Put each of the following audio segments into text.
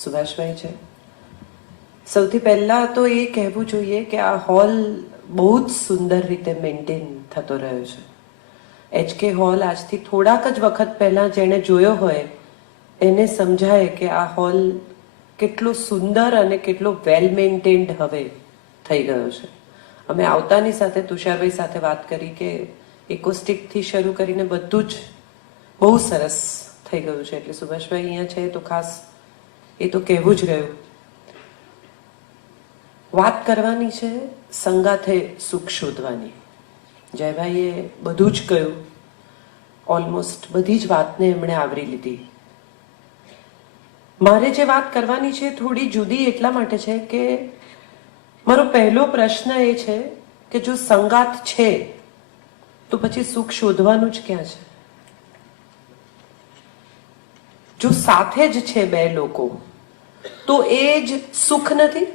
સુભાષભાઈ છે. સૌથી પહેલા તો એ કહેવું જોઈએ કે આ હોલ બહુ જ સુંદર રીતે મેન્ટેન થતો રહ્યો છે. HK હોલ આજથી થોડાક જ વખત પહેલાં જેણે જોયો હોય એને સમજાય કે આ હોલ કેટલો સુંદર અને કેટલો વેલ મેન્ટેન્ડ હવે થઈ ગયો છે. અમે આવતાની સાથે તુષારભાઈ સાથે વાત કરી કે એકોસ્ટિકથી શરૂ કરીને બધું જ બહુ સરસ થઈ ગયું છે. એટલે સુભાષભાઈ અહીંયા છે તો ખાસ એ તો કહેવું જ રહ્યું. વાત કરવાની છે સંગાથે સુખ શોધવાની. જયભાઈએ બધું જ કહ્યું. ઓલમોસ્ટ બધી જ વાતને એમણે આવરી લીધી. મારે જે વાત કરવાની છે થોડી જુદી એટલા માટે છે કે મારો પહેલો પ્રશ્ન એ છે કે જો સંગાત છે તો પછી સુખ શોધવાનું જ ક્યાં છે? જો સાથે જ છે બે લોકો તો એ જ સુખ નથી?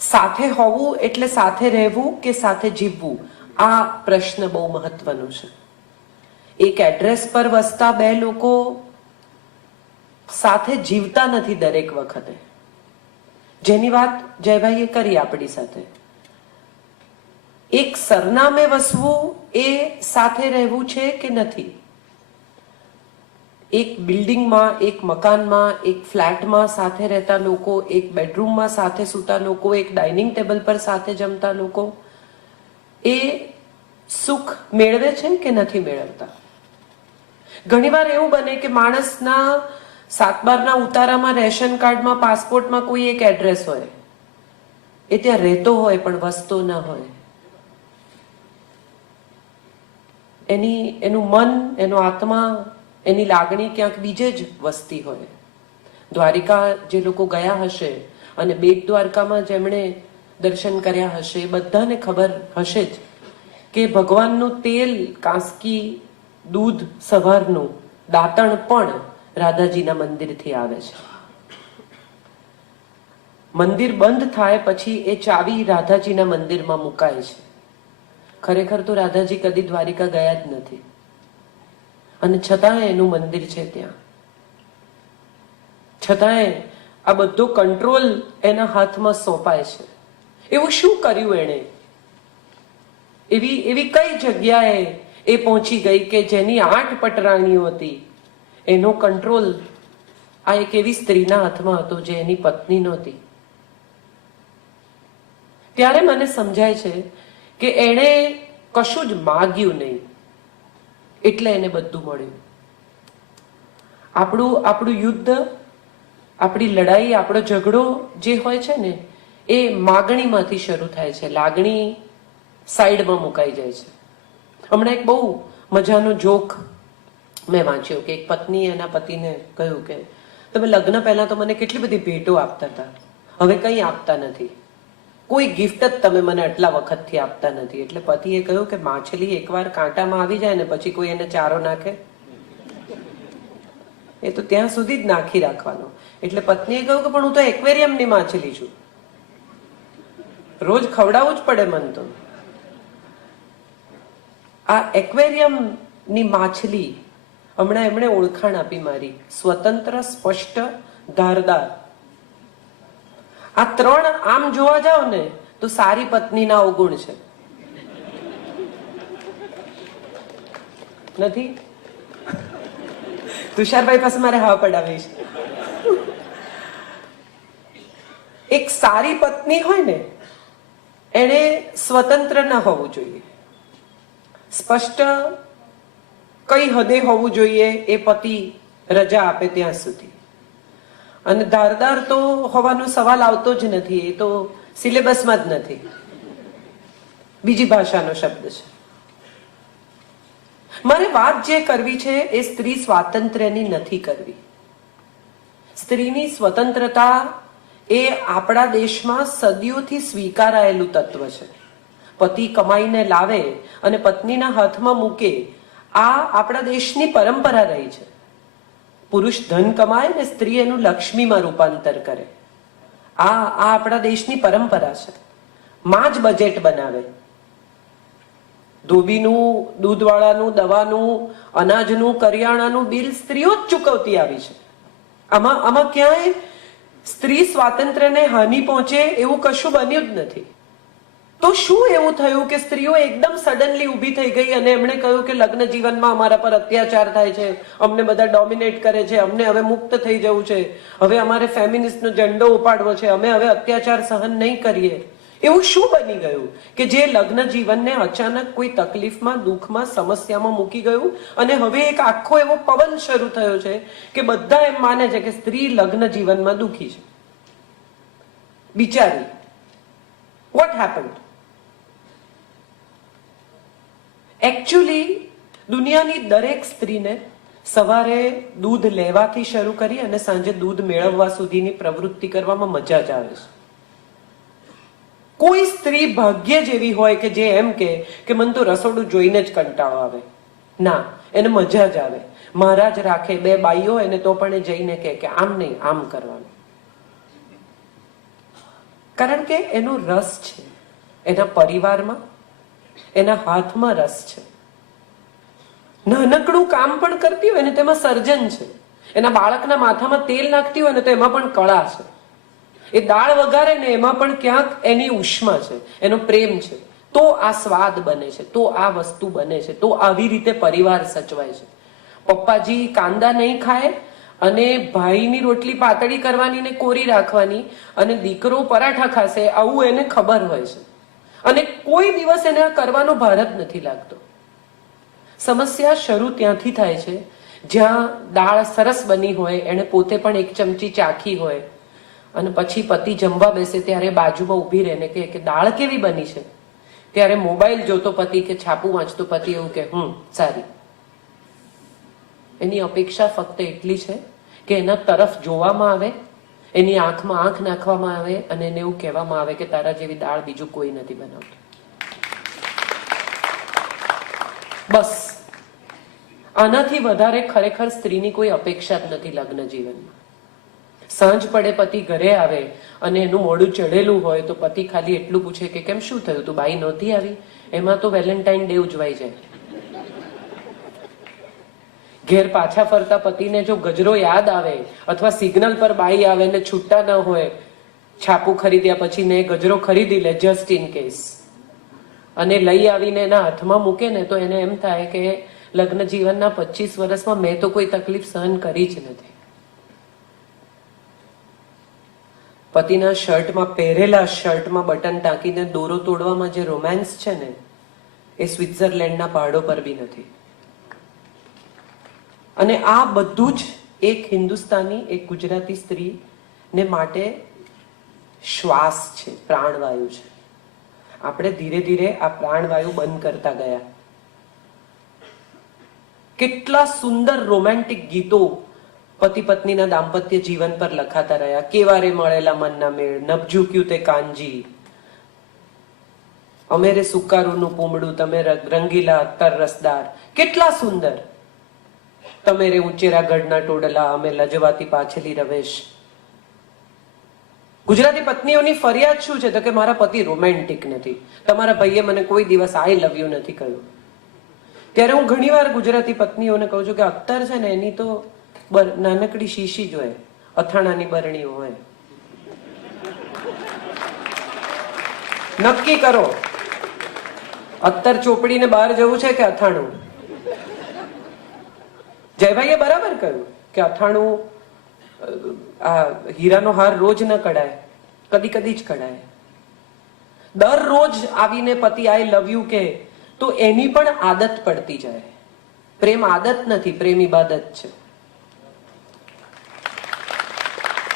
સાથે હોવું એટલે સાથે રહેવું કે સાથે જીવવું? આ પ્રશ્ન બહુ મહત્વનો છે. એક એડ્રેસ પર વસતા બે લોકો સાથે જીવતા નથી દરેક વખતે, જેની વાત જયભાઈએ કરી આપણી સાથે. એક સરનામે વસવું એ સાથે રહેવું છે કે નથી? એક બિલ્ડિંગમાં, એક મકાનમાં, એક ફ્લેટમાં સાથે રહેતા લોકો, એક બેડરૂમમાં સાથે સૂતા લોકો, એક ડાઇનિંગ ટેબલ પર સાથે જમતા લોકો, એ સુખ મેળવે છે કે નથી મેળવતા? ઘણીવાર એવું બને કે માણસના 7/12ના ઉતારામાં, રેશન કાર્ડમાં, પાસપોર્ટમાં કોઈ એક એડ્રેસ હોય, એ ત્યાં રહેતો હોય પણ વસતો ન હોય. એનું મન, એનો આત્મા, એની લાગણી ક્યાંક બીજે જ વસતી હોય. દ્વારિકા જે લોકો ગયા હશે અને બેટ દ્વારકામાં જેમણે દર્શન કર્યા હશે એ બધાને ખબર હશે જ કે ભગવાનનું તેલ, કાંસકી, દૂધ સવારનું, દાંતણ પણ રાધાજીના મંદિરથી આવે છે. મંદિર બંધ થાય પછી એ ચાવી રાધાજીના મંદિરમાં મુકાય છે. ખરેખર તો રાધાજી કદી દ્વારિકા ગયા જ નથી અને છતાંય એનું મંદિર છે ત્યાં. છતાંય આ બધો કંટ્રોલ એના હાથમાં સોંપાય છે. એવું શું કર્યું એણે? એવી કઈ જગ્યાએ એ પહોંચી ગઈ કે જેની 8 પટરાણીઓ હતી એનો કંટ્રોલ આ એક એવી સ્ત્રીના હાથમાં હતો જે એની પત્ની નહોતી? ત્યારે મને સમજાય છે કે એણે કશું જ માગ્યું નહીં એટલે એને બધું મળ્યું. આપણું યુદ્ધ, આપણી લડાઈ, આપણો ઝઘડો જે હોય છે ને એ માગણીમાંથી શરૂ થાય છે. લાગણી સાઈડમાં મુકાઈ જાય છે. હમણાં એક બહુ મજાનો જોક મેં વાંચ્યો કે એક પત્નીએ એના પતિને કહ્યું કે તમે લગ્ન પહેલા તો મને કેટલી બધી ભેટો આપતા હતા, હવે કંઈ આપતા નથી. કોઈ ગિફ્ટ જ તમે મને આટલા વખતથી આપતા નથી. એટલે પતિએ કહ્યું કે માછલી એકવાર કાંટામાં આવી જાય ને પછી કોઈ એને ચારો નાખે? એ તો ત્યાં સુધી જ નાખી રાખવાનો. એટલે પત્નીએ કહ્યું કે પણ હું તો એક્વેરિયમની માછલી છું, રોજ ખવડાવવું જ પડે મન તો. આ એક્વેરિયમની માછલી હમણાં એમણે ઓળખાણ આપી મારી: સ્વતંત્ર, સ્પષ્ટ, ધારદાર. આ 3 આમ જોવા જાવ ને તો સારી પત્નીના અવગુણ છે, નથી? તુષારભાઈ પાસે મારે હા પડાવી છે. એક સારી પત્ની હોય ને એને સ્વતંત્ર ન હોવું જોઈએ, સ્પષ્ટ કઈ હદે હોવું જોઈએ એ પતિ રજા આપે ત્યાં સુધી, અને ધારદાર તો હોવાનો સવાલ આવતો જ નથી. એ તો સિલેબસમાં જ નથી, બીજી ભાષાનો શબ્દ છે. મારે વાત જે કરવી છે એ સ્ત્રી સ્વાતંત્ર્યની નથી કરવી. સ્ત્રીની સ્વતંત્રતા એ આપણા દેશમાં સદીઓથી સ્વીકારાયેલું તત્વ છે. પતિ કમાઈને લાવે અને પત્નીના હાથમાં મૂકે, આ આપણા દેશની પરંપરા રહી છે. પુરુષ ધન કમાય ને સ્ત્રી એનું લક્ષ્મીમાં રૂપાંતર કરે. આ આપણા દેશની પરંપરા છે. માં જ બજેટ બનાવે. ધોબીનું, દૂધવાળાનું, દવાનું, અનાજનું, કરિયાણાનું બિલ સ્ત્રીઓ જ ચૂકવતી આવી છે. આમાં ક્યાંય સ્ત્રી સ્વાતંત્ર્યને હાનિ પહોંચે એવું કશું બન્યું જ નથી. તો શું એવું થયું કે સ્ત્રીઓ એકદમ સડનલી ઊભી થઈ ગઈ અને એમણે કહ્યું કે લગ્ન જીવનમાં અમારા પર અત્યાચાર થાય છે, અમને બધા ડોમિનેટ કરે છે, અમને હવે મુક્ત થઈ જવું છે, હવે અમારે ફેમિનિસ્ટનો ઝંડો ઉપાડવો છે, અમે હવે અત્યાચાર સહન નહીં કરીએ? એવું શું બની ગયું કે જે લગ્ન જીવનને અચાનક કોઈ તકલીફમાં, દુઃખમાં, સમસ્યામાં મૂકી ગયું અને હવે એક આખો એવો પવન શરૂ થયો છે કે બધા એમ માને છે કે સ્ત્રી લગ્ન જીવનમાં દુઃખી છે. બિચારી, વોટ હેપન્ડ? એકચ્યુઅલી દુનિયાની દરેક સ્ત્રીને સવારે દૂધ લેવાથી શરૂ કરી અને સાંજે દૂધ મેળવવા સુધીની પ્રવૃત્તિ કરવામાં મજા જ આવે છે. કોઈ સ્ત્રી ભાગ્ય જેવી હોય કે જે એમ કે મને તો રસોડું જોઈને જ કંટાળો આવે. ના, એને મજા જ આવે. મહારાજ રાખે, બે બાઈઓ એને તો પણ એ જઈને કે આમ નહીં, આમ કરવાનું. કારણ કે એનો રસ છે, એના પરિવારમાં, એના હાથમાં રસ છે. નાનકડું કામ પણ કરતી હોય ને તેમાં સર્જન છે. એના બાળકના માથામાં તેલ નાખતી હોય ને તો એમાં પણ કળા છે. એ દાળ વઘારે ને એમાં પણ ક્યાંક એની ઉષ્મા છે, એનો પ્રેમ છે. તો આ સ્વાદ બને છે, તો આ વસ્તુ બને છે, તો આવી રીતે પરિવાર સચવાય છે. પપ્પાજી કાંદા નહીં ખાય અને ભાઈની રોટલી પાતળી કરવાની ને કોરી રાખવાની અને દીકરો પરાઠા ખાશે, આવું એને ખબર હોય છે. અને કોઈ દિવસ એને આ કરવાનો ભાર જ નથી લાગતો. સમસ્યા શરૂ ત્યાંથી થાય છે જ્યાં દાળ સરસ બની હોય, એને પોતે પણ એક ચમચી ચાખી હોય અને પછી પતિ જમવા બેસે ત્યારે બાજુમાં ઊભી રહીને કે દાળ કેવી બની છે? ત્યારે મોબાઈલ જોતો પતિ કે છાપું વાંચતો પતિ એવું કે સારી. એની અપેક્ષા ફક્ત એટલી છે કે એના તરફ જોવામાં આવે, એની આંખમાં આંખ નાખવામાં આવે અને એને એવું કહેવામાં આવે કે તારા જેવી દાળ બીજું કોઈ નથી બનાવતું. બસ આનાથી વધારે ખરેખર સ્ત્રીની કોઈ અપેક્ષા જ નથી લગ્ન જીવનમાં. સાંજ પડે પતિ ઘરે આવે અને એનું મોઢું ચઢેલું હોય તો પતિ ખાલી એટલું પૂછે કે કેમ, શું થયું, તું બાઈ નહોતી આવી? એમાં તો વેલેન્ટાઇન ડે ઉજવાઈ જાય. ઘેર પાછા ફરતા પતિને જો ગજરો યાદ આવે અથવા સિગ્નલ પર બાઈ આવે ને છૂટા ન હોય, છાપું ખરીદ્યા પછી ને ગજરો ખરીદી લે જસ્ટ ઇન કેસ અને લઈ આવીને એના હાથમાં મૂકે ને તો એને એમ થાય કે લગ્ન જીવનના 25 વર્ષમાં મેં તો કોઈ તકલીફ સહન કરી જ નથી. પતિના શર્ટમાં, પહેરેલા શર્ટમાં બટન ટાંકીને દોરો તોડવામાં જે રોમાન્સ છે ને, એ સ્વિટ્ઝરલેન્ડના પહાડો પર બી નથી. અને આ બધું જ એક હિન્દુસ્તાની, એક ગુજરાતી સ્ત્રીને માટે શ્વાસ છે, પ્રાણવાયુ છે. આપણે ધીરે ધીરે આ પ્રાણવાયુ બંધ કરતા ગયા. કેટલા સુંદર રોમેન્ટિક ગીતો પતિ પત્નીના દાંપત્ય જીવન પર લખાતા રહ્યા. કેવારે મળેલા મનના મેળ, નભજુક્યું તે કાંજી, અમેરે સુકારુનું પૂમડું, તમે રંગીલા અત્તર રસદાર. કેટલા સુંદર. તમે રે ઉંચેરા ગઢના ટોડલા, અમે લજવાતી પાછલી રવેશ. ગુજરાતી પત્નીઓની ફરિયાદ શું છે તો કે મારા પતિ રોમેન્ટિક નથી, તમારા ભાઈએ મને કોઈ દિવસ આઈ લવ યુ નથી કહ્યું. ત્યારે હું ઘણીવાર ગુજરાતી પત્નીઓને કહું છું કે અત્તર છે ને એની તો નાનકડી શીશી જ હોય, અથાણાની બરણીઓ હોય. નક્કી કરો, અત્તર ચોપડીને બહાર જવું છે કે અથાણું? જયભાઈએ બરાબર કહ્યું કે અથાણું, આ હીરાનો હાર રોજ ન કઢાય, કદી કદી જ કઢાય. દરરોજ આવીને પતિ આઈ લવ યુ કે તો એની પણ આદત પડતી જાય. પ્રેમ આદત નથી, પ્રેમ ઇબાદત છે.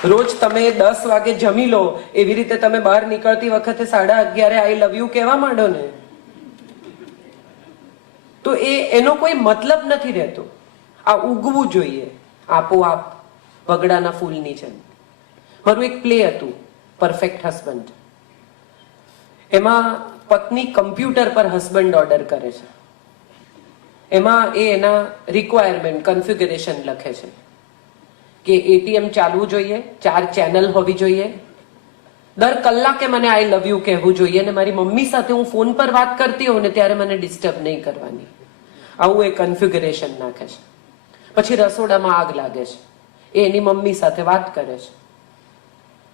રોજ તમે 10 વાગે જમી લો, એવી રીતે તમે બહાર નીકળતી વખતે 11:30 આઈ લવ યુ કહેવા માંડો ને તો એનો કોઈ મતલબ નથી રહેતો. આ ઉગવું જોઈએ આપોઆપ, પગડાના ફૂલની જેમ. મારું એક પ્લે હતું પરફેક્ટ હસબન્ડ. એમાં પત્ની કમ્પ્યુટર પર હસબન્ડ ઓર્ડર કરે છે. એમાં એના રિક્વાયરમેન્ટ, કન્ફિગરેશન લખે છે કે એટીએમ ચાલવું જોઈએ, 4 ચેનલ હોવી જોઈએ, દર કલાકે મને આઈ લવ યુ કહેવું જોઈએ અને મારી મમ્મી સાથે હું ફોન પર વાત કરતી હોઉં ને ત્યારે મને ડિસ્ટર્બ નહીં કરવાની. આવું એ કન્ફિગરેશન નાખે છે. પછી રસોડામાં આગ લાગે છે. એ એની મમ્મી સાથે વાત કરે છે.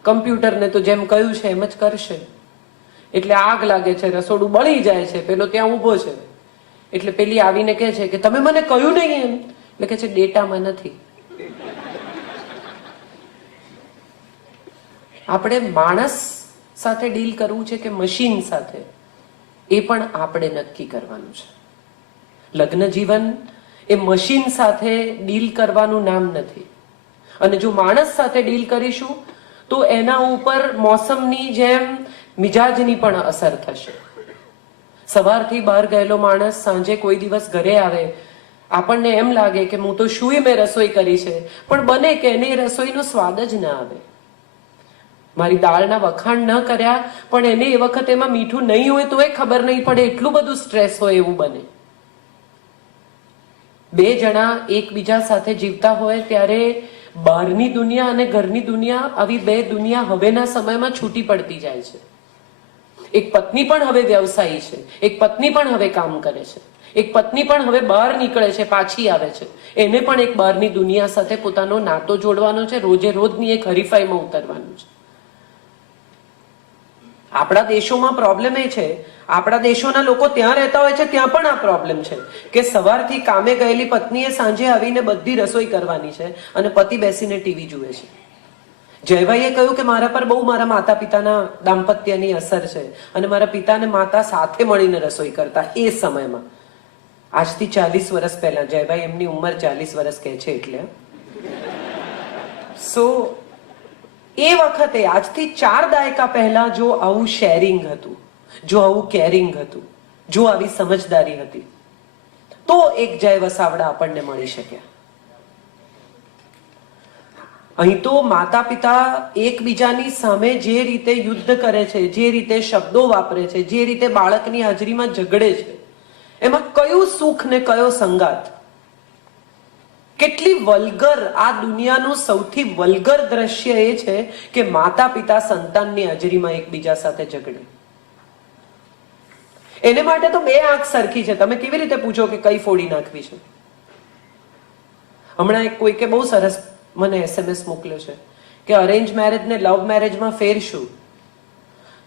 કમ્પ્યુટરને તો જેમ કહ્યું છે એમ જ કરશે. એટલે આગ લાગે છે, રસોડું બળી જાય છે, પેલો ત્યાં ઊભો છે. એટલે પેલી આવીને કહે છે કે તમે મને કહ્યું નહીં એમ. એટલે કે છે ડેટામાં નથી. આપણે માણસ સાથે ડીલ કરવું છે કે મશીન સાથે, એ પણ આપણે નક્કી કરવાનું છે. લગ્ન જીવન એ મશીન સાથે ડીલ કરવાનું નામ નથી. અને જો માણસ સાથે ડીલ કરીશું તો એના ઉપર મોસમની જેમ મિજાજની પણ અસર થશે. સવારથી બહાર ગયેલો માણસ સાંજે કોઈ દિવસ ઘરે આવે, આપણને એમ લાગે કે હું તો શું મેં રસોઈ કરી છે, પણ બને કે એને રસોઈનો સ્વાદ જ ના આવે. મારી દાળના વખાણ ન કર્યા પણ એને એ વખતે એમાં મીઠું નહીં હોય તો એ ખબર નહીં પડે, એટલું બધું સ્ટ્રેસ હોય એવું બને. બે જણા એકબીજા સાથે જીવતા હોય ત્યારે બહારની દુનિયા અને ઘરની દુનિયા, આવી બે દુનિયા હવેના સમયમાં છૂટી પડતી જાય છે. એક પત્ની પણ હવે વ્યવસાયી છે, એક પત્ની પણ હવે કામ કરે છે, એક પત્ની પણ હવે બહાર નીકળે છે, પાછી આવે છે. એને પણ એક બહારની દુનિયા સાથે પોતાનો નાતો જોડવાનો છે, રોજે રોજની એક હરીફાઈમાં ઉતરવાનું છે. આપણા દેશોમાં પ્રોબ્લેમ એ છે, આપણા દેશોના લોકો ત્યાં રહેતા હોય છે ત્યાં પણ આ પ્રોબ્લેમ છે કે સવારથી કામે ગયેલી પત્નીએ સાંજે આવીને બધી રસોઈ કરવાની છે અને પતિ બેસીને ટીવી જુએ છે. જયભાઈએ કહ્યું કે મારા પર બહુ મારા માતા પિતાના દાંપત્યની અસર છે અને મારા પિતા અને માતા સાથે મળીને રસોઈ કરતા એ સમયમાં. આજથી 40 વર્ષ પહેલા, જયભાઈ એમની ઉંમર 40 વર્ષ કહે છે એટલે. સો એ વખતે આજથી 4 દાયકા પહેલા જો આવું શેરિંગ હતું, જો આવું કેરિંગ હતું, જો આવી સમજદારી હતી, તો એક જય વસાવડા આપણને મળી શક્યા. અહીં તો માતા પિતા એકબીજાની સામે જે રીતે યુદ્ધ કરે છે, જે રીતે શબ્દો વાપરે છે, જે રીતે બાળકની હાજરીમાં ઝઘડે છે, એમાં કયું સુખ ને કયો સંગાત. કેટલી વલ્ગર, આ દુનિયાનું સૌથી વલ્ગર દ્રશ્ય એ છે કે માતા પિતા સંતાનની હાજરીમાં એકબીજા સાથે ઝઘડે. એને માટે તો બે આંખ સરખી છે. તમે કેવી રીતે પૂછો કે કઈ ફોડી નાખવી છે? હમણાં એક કોઈકે બહુ સરસ મને SMS મોકલ્યો છે કે અરેન્જ મેરેજ ને લવ મેરેજમાં ફેર શું?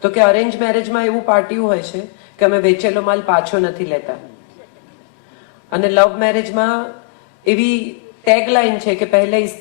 તો કે અરેન્જ મેરેજમાં એવું પાટિયું હોય છે કે અમે વેચેલો માલ પાછો નથી લેતા, અને લવ મેરેજમાં એવી ટેગલાઇન છે કે પહેલે